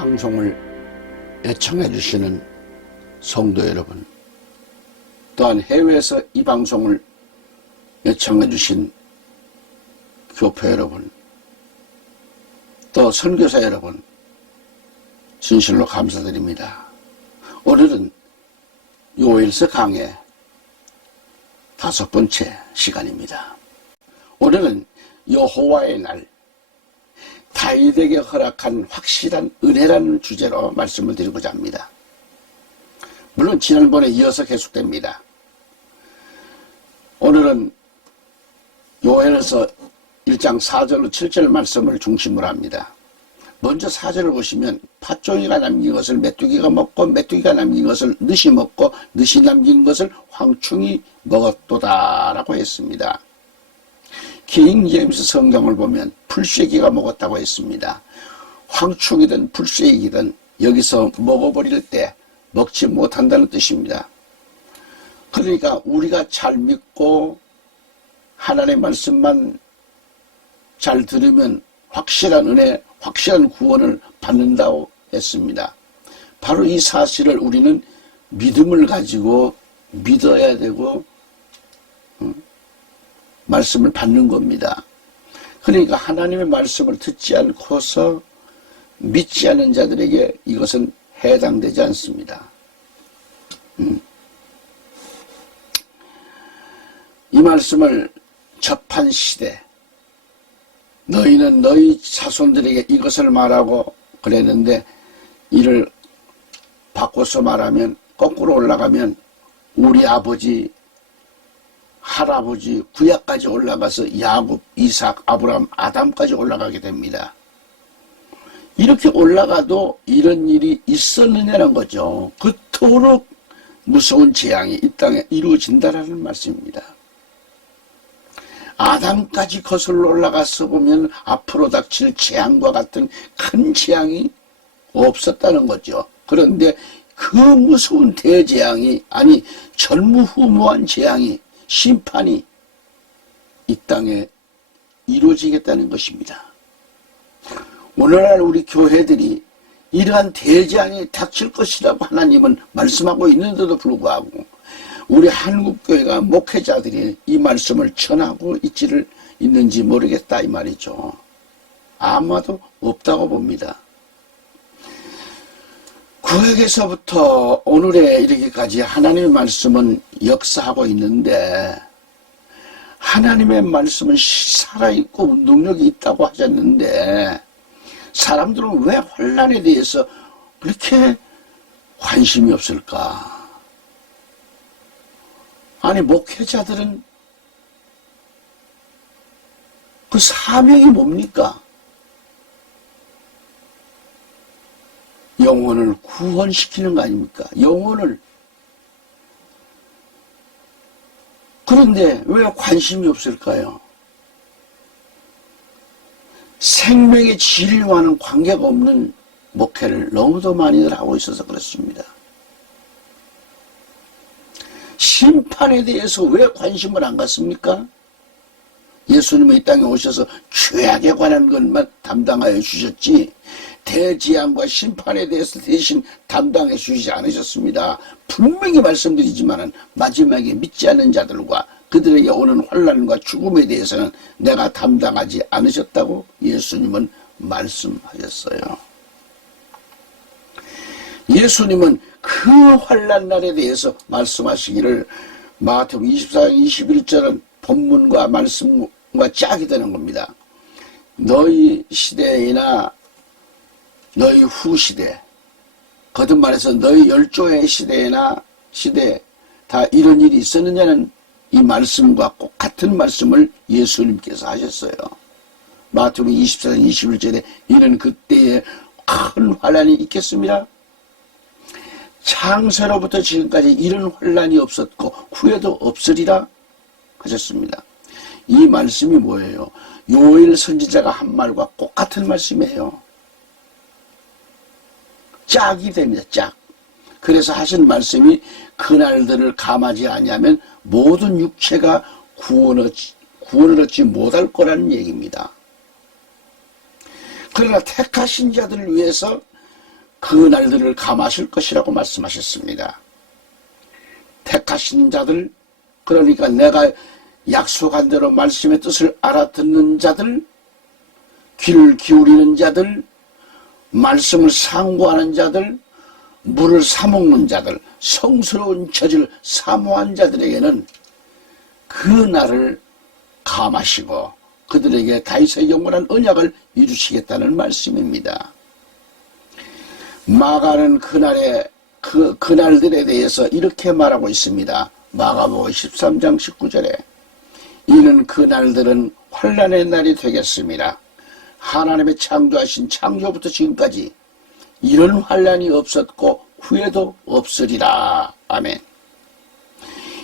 방송을 애청해 주시는 성도 여러분, 또한 해외에서 이 방송을 애청해 주신 교포 여러분, 또 선교사 여러분, 진실로 감사드립니다. 오늘은 요엘서 강의 5번째 시간입니다. 오늘은 여호와의 날, 다윗에게 허락한 확실한 은혜라는 주제로 말씀을 드리고자 합니다. 물론 지난번에 이어서 계속됩니다. 오늘은 요엘서 1장 4절로 7절 말씀을 중심으로 합니다. 먼저 4절을 보시면 팥종이가 남긴 것을 메뚜기가 먹고 메뚜기가 남긴 것을 늑이 먹고 늑이 남긴 것을 황충이 먹었도다 라고 했습니다. 킹 제임스 성경을 보면 풀떼기가 먹었다고 했습니다. 황충이든 풀떼기든 여기서 먹어버릴 때 먹지 못한다는 뜻입니다. 그러니까 우리가 잘 믿고 하나님의 말씀만 잘 들으면 확실한 은혜, 확실한 구원을 받는다고 했습니다. 바로 이 사실을 우리는 믿음을 가지고 믿어야 되고 말씀을 받는 겁니다. 그러니까 하나님의 말씀을 듣지 않고서 믿지 않는 자들에게 이것은 해당되지 않습니다. 이 말씀을 접한 시대, 너희는 너희 자손들에게 이것을 말하고 그랬는데, 이를 바꿔서 말하면, 거꾸로 올라가면 우리 아버지, 할아버지 구약까지 올라가서 야곱, 이삭, 아브라함, 아담까지 올라가게 됩니다. 이렇게 올라가도 이런 일이 있었느냐는 거죠. 그토록 무서운 재앙이 이 땅에 이루어진다라는 말씀입니다. 아담까지 거슬러 올라가서 보면 앞으로 닥칠 재앙과 같은 큰 재앙이 없었다는 거죠. 그런데 그 무서운 대재앙이, 아니 전무후무한 재앙이, 심판이 이 땅에 이루어지겠다는 것입니다. 오늘날 우리 교회들이 이러한 대재앙이 닥칠 것이라고 하나님은 말씀하고 있는데도 불구하고 우리 한국교회가 목회자들이 이 말씀을 전하고 있는지 모르겠다 이 말이죠. 아마도 없다고 봅니다. 구약에서부터 오늘에 이르기까지 하나님의 말씀은 역사하고 있는데, 하나님의 말씀은 살아있고 운동력이 있다고 하셨는데, 사람들은 왜 환난에 대해서 그렇게 관심이 없을까? 아니, 목회자들은 그 사명이 뭡니까? 영혼을 구원시키는 거 아닙니까? 영혼을. 그런데 왜 관심이 없을까요? 생명의 진리와는 관계가 없는 목회를 너무도 많이들 하고 있어서 그렇습니다. 심판에 대해서 왜 관심을 안 갖습니까? 예수님이 이 땅에 오셔서 죄악에 관한 것만 담당하여 주셨지 대재앙과 심판에 대해서 대신 담당해 주시지 않으셨습니다. 분명히 말씀드리지만 마지막에 믿지 않는 자들과 그들에게 오는 환난과 죽음에 대해서는 내가 담당하지 않으셨다고 예수님은 말씀하셨어요. 예수님은 그 환난 날에 대해서 말씀하시기를 마태복음 24장 21절은 본문과 말씀과 짝이 되는 겁니다. 너희 시대이나 너희 후 시대, 거듭 말해서 너희 열조의 시대나 시대에 다 이런 일이 있었느냐는 이 말씀과 꼭 같은 말씀을 예수님께서 하셨어요. 마태복음 24장 21절에 이는 그때에 큰 환난이 있겠습니다. 창세로부터 지금까지 이런 환난이 없었고 후에도 없으리라 하셨습니다. 이 말씀이 뭐예요? 요엘 선지자가 한 말과 꼭 같은 말씀이에요. 짝이 됩니다. 짝. 그래서 하신 말씀이 그날들을 감하지 아니하면 모든 육체가 구원을 얻지 못할 거라는 얘기입니다. 그러나 택하신 자들을 위해서 그 날들을 감하실 것이라고 말씀하셨습니다. 택하신 자들, 그러니까 내가 약속한 대로 말씀의 뜻을 알아듣는 자들, 귀를 기울이는 자들, 말씀을 상고하는 자들, 물을 사먹는 자들, 성스러운 처지를 사모한 자들에게는 그 날을 감하시고 그들에게 다윗의 영원한 언약을 이루시겠다는 말씀입니다. 마가는 그날들에 대해서 이렇게 말하고 있습니다. 마가복음 13장 19절에 이는 그날들은 환난의 날이 되겠습니다. 하나님의 창조하신 창조부터 지금까지 이런 환난이 없었고 후에도 없으리라. 아멘.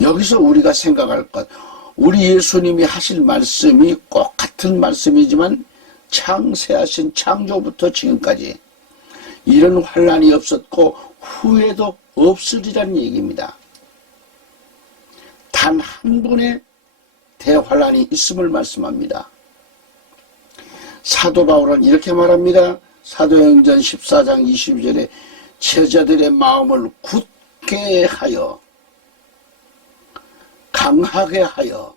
여기서 우리가 생각할 것, 우리 예수님이 하실 말씀이 꼭 같은 말씀이지만 창세하신 창조부터 지금까지 이런 환난이 없었고 후에도 없으리라는 얘기입니다. 단 한 번의 대환난이 있음을 말씀합니다. 사도 바울은 이렇게 말합니다. 사도행전 14장 22절에 제자들의 마음을 굳게 하여 강하게 하여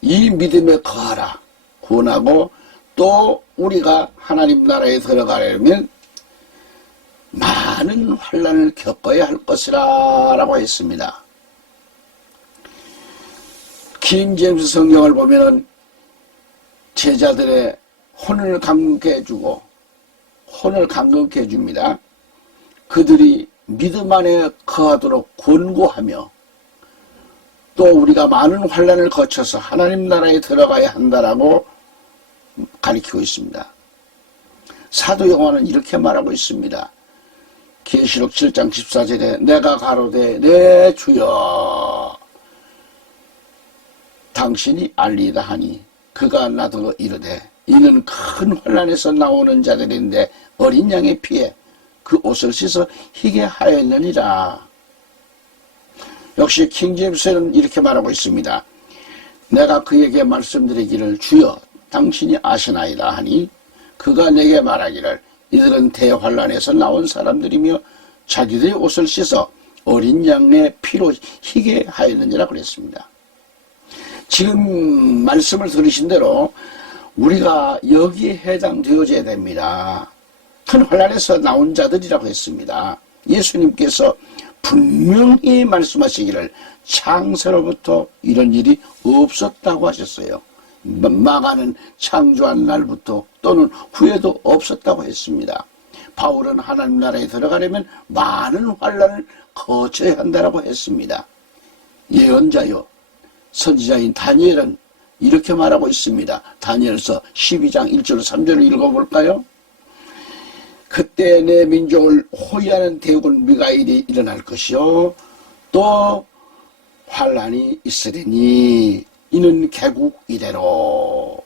이 믿음에 거하라 권하고, 또 우리가 하나님 나라에 들어가려면 많은 환난을 겪어야 할 것이라 라고 했습니다. 킹 제임스 성경을 보면은 제자들의 혼을 감격해 해주고 혼을 감격해 해줍니다. 그들이 믿음 안에 거하도록 권고하며 또 우리가 많은 환난을 거쳐서 하나님 나라에 들어가야 한다라고 가르치고 있습니다. 사도 요한은 이렇게 말하고 있습니다. 계시록 7장 14절에 내가 가로되 내 주여 당신이 알리다 하니 그가 나더러 이르되 이는 큰 환난에서 나오는 자들인데 어린 양의 피에 그 옷을 씻어 희게 하였느니라. 역시 킹제임스는 이렇게 말하고 있습니다. 내가 그에게 말씀드리기를 주여 당신이 아시나이다 하니 그가 내게 말하기를 이들은 대환난에서 나온 사람들이며 자기들의 옷을 씻어 어린 양의 피로 희게 하였느니라 그랬습니다. 지금 말씀을 들으신 대로 우리가 여기에 해당되어져야 됩니다. 큰 환난에서 나온 자들이라고 했습니다. 예수님께서 분명히 말씀하시기를 창세로부터 이런 일이 없었다고 하셨어요. 마가는 창조한 날부터 또는 후에도 없었다고 했습니다. 바울은 하나님 나라에 들어가려면 많은 환난을 거쳐야 한다고 했습니다. 예언자요 선지자인 다니엘은 이렇게 말하고 있습니다. 다니엘서 12장 1절 3절을 읽어볼까요? 그때 내 민족을 호위하는 대군 미가엘이 일어날 것이요 또 환난이 있으리니 이는 개국 이래로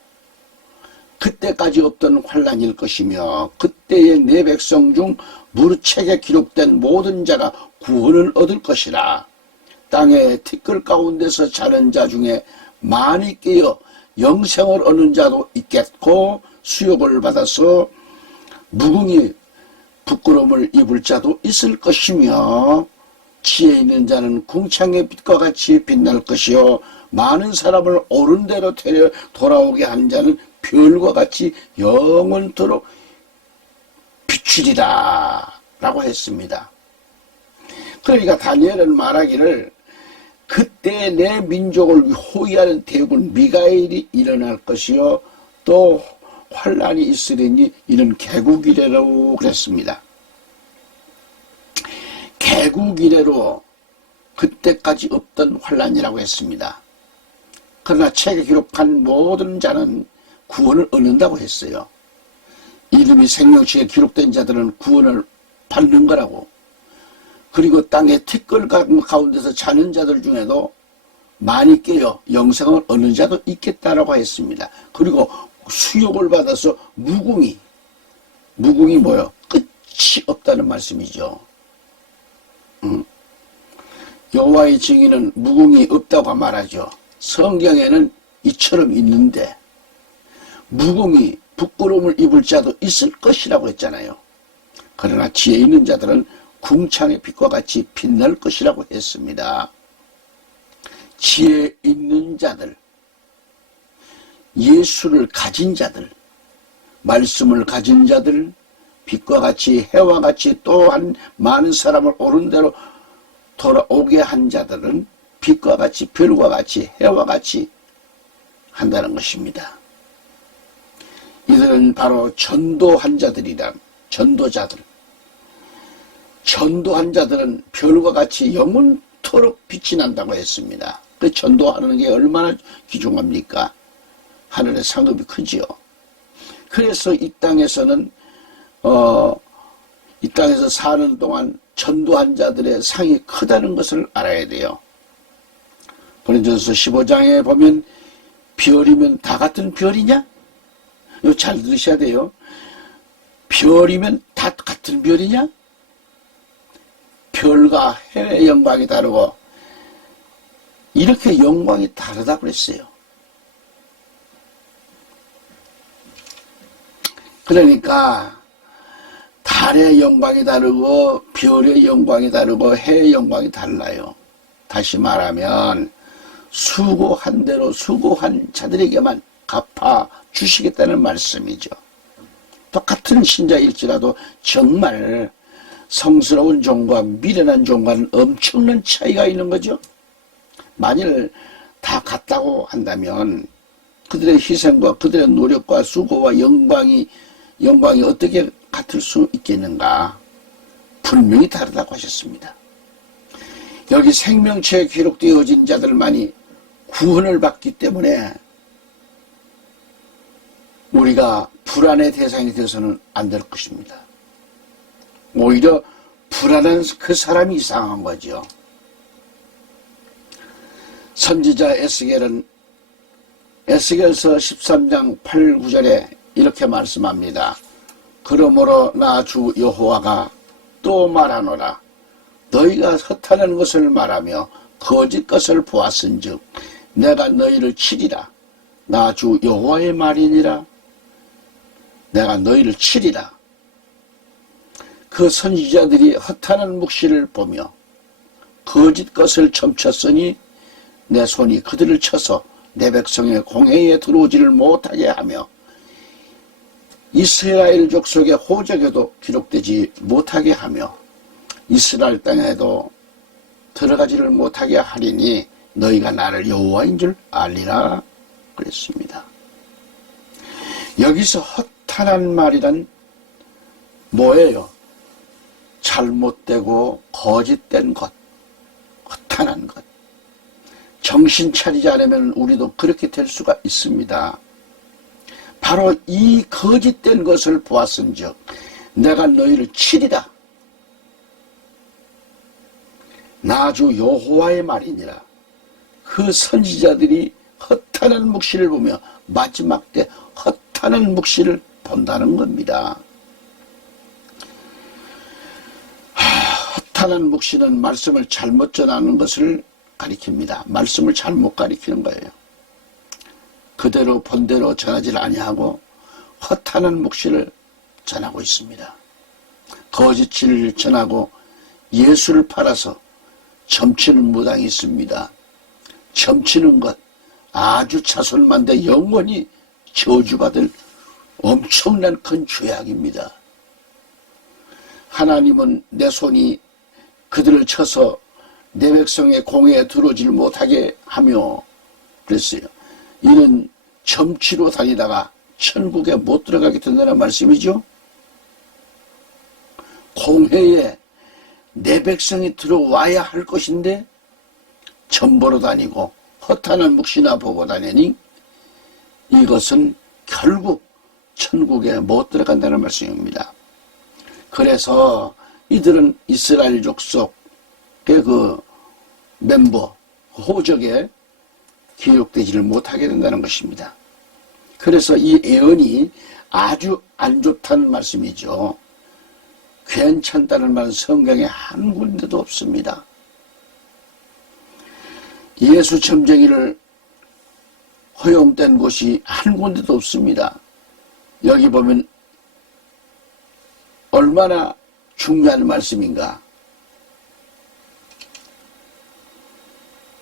그때까지 없던 환난일 것이며 그때의 내 백성 중 무릇책에 기록된 모든 자가 구원을 얻을 것이라. 땅의 티끌 가운데서 자는 자 중에 많이 깨어 영생을 얻는 자도 있겠고 수욕을 받아서 무궁히 부끄러움을 입을 자도 있을 것이며 지혜 있는 자는 궁창의 빛과 같이 빛날 것이요 많은 사람을 옳은 대로 데려 돌아오게 하는 자는 별과 같이 영원토록 비추리라 라고 했습니다. 그러니까 다니엘은 말하기를 그때 내 민족을 호위하는 대군 미가엘이 일어날 것이요 또 환난이 있으리니 이는 개국이래로 그랬습니다. 개국이래로 그때까지 없던 환난이라고 했습니다. 그러나 책에 기록한 모든 자는 구원을 얻는다고 했어요. 이름이 생명책에 기록된 자들은 구원을 받는 거라고. 그리고 땅의 티끌 가운데서 자는 자들 중에도 많이 깨어 영생을 얻는 자도 있겠다라고 했습니다. 그리고 수욕을 받아서 무궁이 뭐요? 끝이 없다는 말씀이죠. 여호와의 증인은 무궁이 없다고 말하죠. 성경에는 이처럼 있는데 무궁이 부끄러움을 입을 자도 있을 것이라고 했잖아요. 그러나 지혜 있는 자들은 궁창의 빛과 같이 빛날 것이라고 했습니다. 지혜 있는 자들, 예수를 가진 자들, 말씀을 가진 자들, 빛과 같이 해와 같이 또한 많은 사람을 옳은 대로 돌아오게 한 자들은 빛과 같이 별과 같이 해와 같이 한다는 것입니다. 이들은 바로 전도한 자들이다. 전도자들. 전도한 자들은 별과 같이 영원토록 빛이 난다고 했습니다. 그 전도하는 게 얼마나 귀중합니까? 하늘의 상급이 크지요. 그래서 이 땅에서는 이 땅에서 사는 동안 전도한 자들의 상이 크다는 것을 알아야 돼요. 고린도전서 15장에 보면 별이면 다 같은 별이냐? 이거 잘 들으셔야 돼요. 별이면 다 같은 별이냐? 별과 해의 영광이 다르고 이렇게 영광이 다르다고 그랬어요. 그러니까 달의 영광이 다르고 별의 영광이 다르고 해의 영광이 달라요. 다시 말하면 수고한 대로 수고한 자들에게만 갚아 주시겠다는 말씀이죠. 똑같은 신자일지라도 정말 성스러운 종과 미련한 종과는 엄청난 차이가 있는 거죠. 만일 다 같다고 한다면 그들의 희생과 그들의 노력과 수고와 영광이 어떻게 같을 수 있겠는가? 분명히 다르다고 하셨습니다. 여기 생명체에 기록되어진 자들만이 구원을 받기 때문에 우리가 불안의 대상이 되어서는 안 될 것입니다. 오히려 불안한 그 사람이 이상한 거죠. 선지자 에스겔은 에스겔서 13장 8, 9절에 이렇게 말씀합니다. 그러므로 나 주 여호와가 또 말하노라. 너희가 허탄한 것을 말하며 거짓 것을 보았은즉 내가 너희를 치리라. 나 주 여호와의 말이니라. 내가 너희를 치리라. 그 선지자들이 허탄한 묵시를 보며 거짓 것을 점쳤으니 내 손이 그들을 쳐서 내 백성의 공회에 들어오지를 못하게 하며 이스라엘 족속의 호적에도 기록되지 못하게 하며 이스라엘 땅에도 들어가지를 못하게 하리니 너희가 나를 여호와인 줄 알리라 그랬습니다. 여기서 허탄한 말이란 뭐예요? 잘못되고 거짓된 것, 허탄한 것. 정신 차리지 않으면 우리도 그렇게 될 수가 있습니다. 바로 이 거짓된 것을 보았은즉 내가 너희를 치리라. 나 주 여호와의 말이니라. 그 선지자들이 허탄한 묵시를 보며 마지막 때 허탄한 묵시를 본다는 겁니다. 허탄한 묵시는 말씀을 잘못 전하는 것을 가리킵니다. 말씀을 잘못 가리키는 거예요. 그대로 본대로 전하지를 아니하고 허탄한 묵시를 전하고 있습니다. 거짓을 전하고 예수를 팔아서 점치는 무당이 있습니다. 점치는 것 아주 자손만대 영원히 저주받을 엄청난 큰 죄악입니다. 하나님은 내 손이 그들을 쳐서 내 백성의 공회에 들어오질 못하게 하며 그랬어요. 이는 점치로 다니다가 천국에 못 들어가게 된다는 말씀이죠. 공회에 내 백성이 들어와야 할 것인데 점보러 다니고 허탄한 묵시나 보고 다니니 이것은 결국 천국에 못 들어간다는 말씀입니다. 그래서 이들은 이스라엘 족속의 그 멤버, 호적에 기록되지를 못하게 된다는 것입니다. 그래서 이 예언이 아주 안 좋다는 말씀이죠. 괜찮다는 말은 성경에 한 군데도 없습니다. 예수 점쟁이를 허용된 곳이 한 군데도 없습니다. 여기 보면 얼마나 중요한 말씀인가?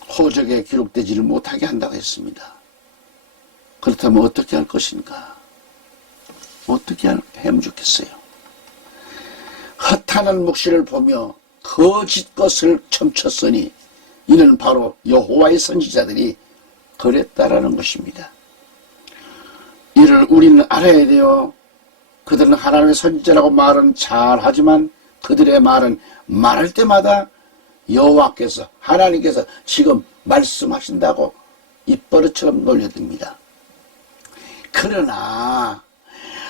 호적에 기록되지를 못하게 한다고 했습니다. 그렇다면 어떻게 할 것인가? 어떻게 하면 좋겠어요? 허탄한 묵시를 보며 거짓 것을 첨쳤으니 이는 바로 여호와의 선지자들이 그랬다라는 것입니다. 이를 우리는 알아야 돼요. 그들은 하나님의 선지자라고 말은 잘하지만 그들의 말은 말할 때마다 여호와께서 하나님께서 지금 말씀하신다고 입버릇처럼 놀려듭니다. 그러나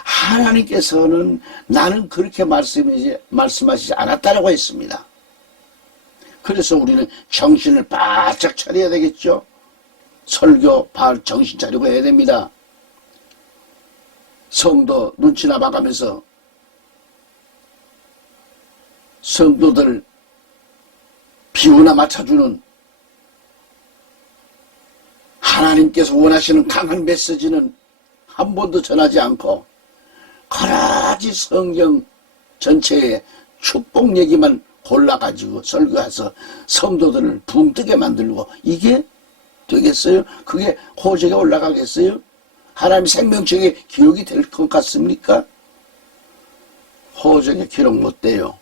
하나님께서는 나는 그렇게 말씀하시지 않았다라고 했습니다. 그래서 우리는 정신을 바짝 차려야 되겠죠. 설교 정신 차리고 해야 됩니다. 성도 눈치나 봐가면서 성도들 비유나 맞춰주는 하나님께서 원하시는 강한 메시지는 한 번도 전하지 않고 거라지 성경 전체에 축복 얘기만 골라가지고 설교해서 성도들을 붕뜨게 만들고 이게 되겠어요? 그게 호적에 올라가겠어요? 하나님 생명책에 기록이 될 것 같습니까? 호적에 기록 못 돼요.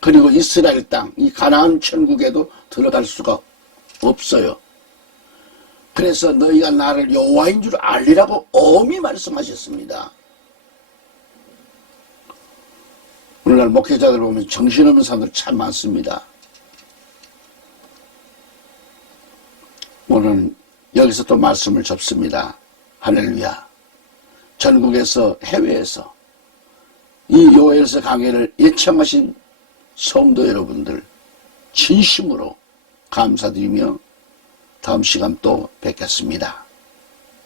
그리고 이스라엘 땅, 이 가나안 천국에도 들어갈 수가 없어요. 그래서 너희가 나를 여호와인 줄 알리라고 엄히 말씀하셨습니다. 오늘날 목회자들 보면 정신없는 사람들 참 많습니다. 오늘 여기서 또 말씀을 접습니다. 할렐루야. 전국에서 해외에서 이 요엘서 강해를 예청하신 성도 여러분들 진심으로 감사드리며 다음 시간 또 뵙겠습니다.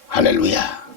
할렐루야.